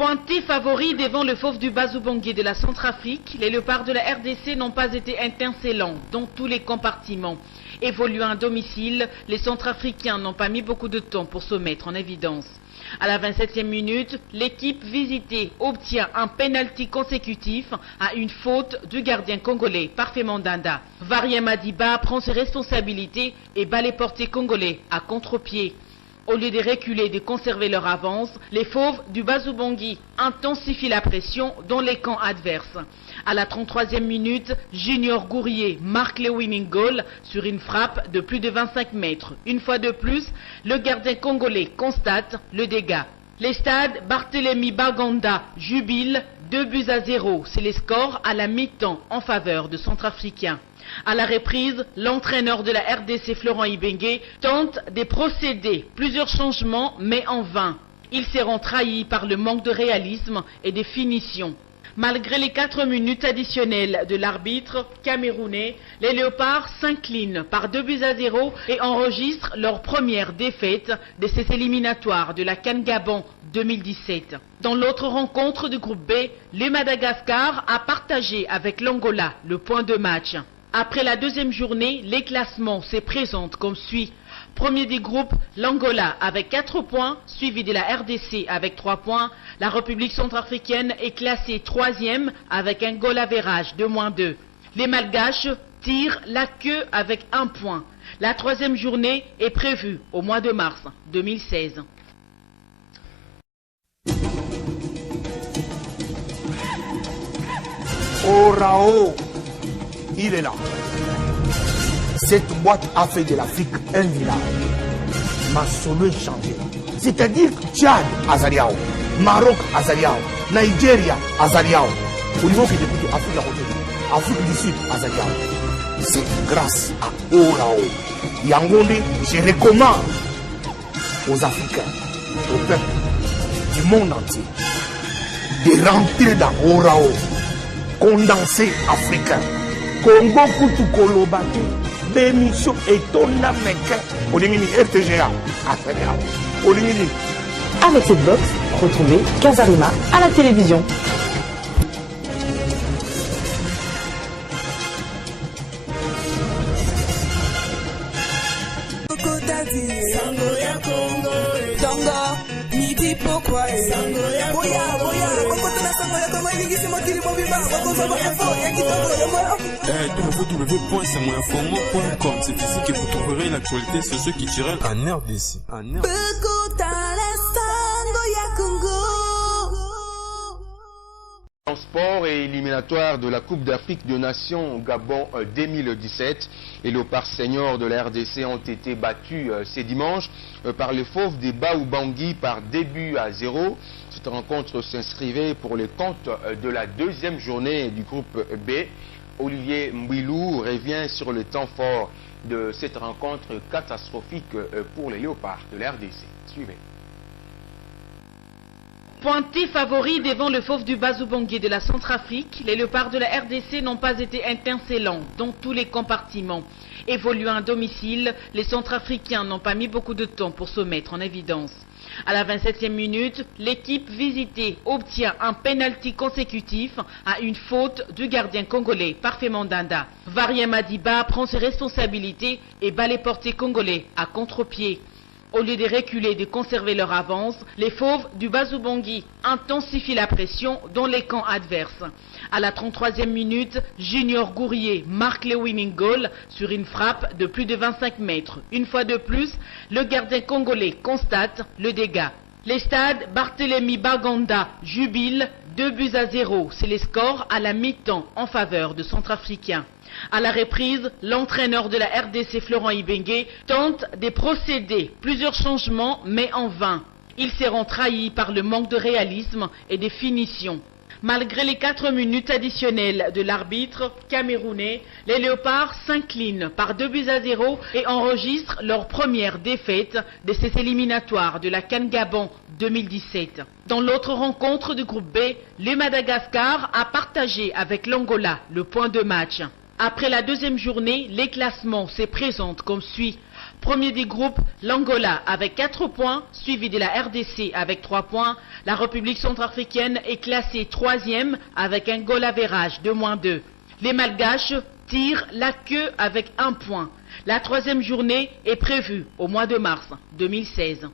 Pointés favoris devant le Fauve du Bazubangui de la Centrafrique, les léopards de la RDC n'ont pas été étincelants dans tous les compartiments. Évoluant à domicile, les Centrafricains n'ont pas mis beaucoup de temps pour se mettre en évidence. À la 27e minute, l'équipe visitée obtient un pénalty consécutif à une faute du gardien congolais Parfait Mandanda. Varien Madiba prend ses responsabilités et bat les portiers congolais à contre-pied. Au lieu de reculer et de conserver leur avance, les Fauves du Bazubangui intensifient la pression dans les camps adverses. À la 33e minute, Junior Gourier marque le winning goal sur une frappe de plus de 25 mètres. Une fois de plus, le gardien congolais constate le dégât. Les stades Barthélemy Baganda jubilent 2-0. C'est les scores à la mi-temps en faveur de Centrafricains. À la reprise, l'entraîneur de la RDC Florent Ibenge tente de procéder plusieurs changements mais en vain. Ils seront trahis par le manque de réalisme et de finition. Malgré les 4 minutes additionnelles de l'arbitre camerounais, les Léopards s'inclinent par 2-0 et enregistrent leur première défaite de ces éliminatoires de la CAN Gabon 2017. Dans l'autre rencontre du groupe B, le Madagascar a partagé avec l'Angola le point de match. Après la deuxième journée, les classements se présentent comme suit. Premier du groupe, l'Angola avec 4 points, suivi de la RDC avec 3 points. La République centrafricaine est classée 3e avec un goal average de -2. Les Malgaches tirent la queue avec 1 point. La 3e journée est prévue au mois de mars 2016. Oh Rao, il est là. Cette boîte a fait de l'Afrique un village. Ma solo est changé. C'est-à-dire Tchad, Azaliao, Maroc, Azaliao, Nigeria, Azaliao. Au niveau qui est Afrique à côté, Afrique du Sud, Azaliao. C'est grâce à Orao. Yangonde, je recommande aux Africains, au peuple du monde entier, de rentrer dans Orao. Condensé africain. Congo Kutu Kolobate. Bémission et ton américain. Olimini RTGA. Olimini. Avec cette box, retrouvez Kazarima à la télévision. www.samoinformant.com. C'est ici que vous trouverez l'actualité socio-culturelle en RDC. En sport et éliminatoire de la Coupe d'Afrique des Nations au Gabon 2017, les léopards seniors de la RDC ont été battus ce dimanche par les Fauves des Bazubangui par 2-0. Cette rencontre s'inscrivait pour les comptes de la deuxième journée du groupe B. Olivier Mbilou revient sur le temps fort de cette rencontre catastrophique pour les léopards de la RDC. Suivez. Pointés favoris devant le Fauve du Bazubangui de la Centrafrique, les léopards de la RDC n'ont pas été étincelants dans tous les compartiments. Évoluant à domicile, les Centrafricains n'ont pas mis beaucoup de temps pour se mettre en évidence. À la 27e minute, l'équipe visitée obtient un pénalty consécutif à une faute du gardien congolais Parfait Mandanda. Varien Madiba prend ses responsabilités et bat les portiers congolais à contre-pied. Au lieu de reculer et de conserver leur avance, les Fauves du Bazubangui intensifient la pression dans les camps adverses. À la 33e minute, Junior Gourier marque le winning goal sur une frappe de plus de 25 mètres. Une fois de plus, le gardien congolais constate le dégât. Les stades Barthélemy Baganda jubilent 2-0. C'est les scores à la mi-temps en faveur de Centrafricains. À la reprise, l'entraîneur de la RDC Florent Ibenge tente de procéder plusieurs changements mais en vain. Ils seront trahis par le manque de réalisme et de finition. Malgré les 4 minutes additionnelles de l'arbitre camerounais, les Léopards s'inclinent par 2-0 et enregistrent leur première défaite de ces éliminatoires de la CAN Gabon 2017. Dans l'autre rencontre du groupe B, le Madagascar a partagé avec l'Angola le point de match. Après la deuxième journée, les classements se présentent comme suit. Premier du groupe, l'Angola avec 4 points, suivi de la RDC avec 3 points. La République centrafricaine est classée 3e avec un goal average de -2. Les Malgaches tirent la queue avec 1 point. La 3e journée est prévue au mois de mars 2016.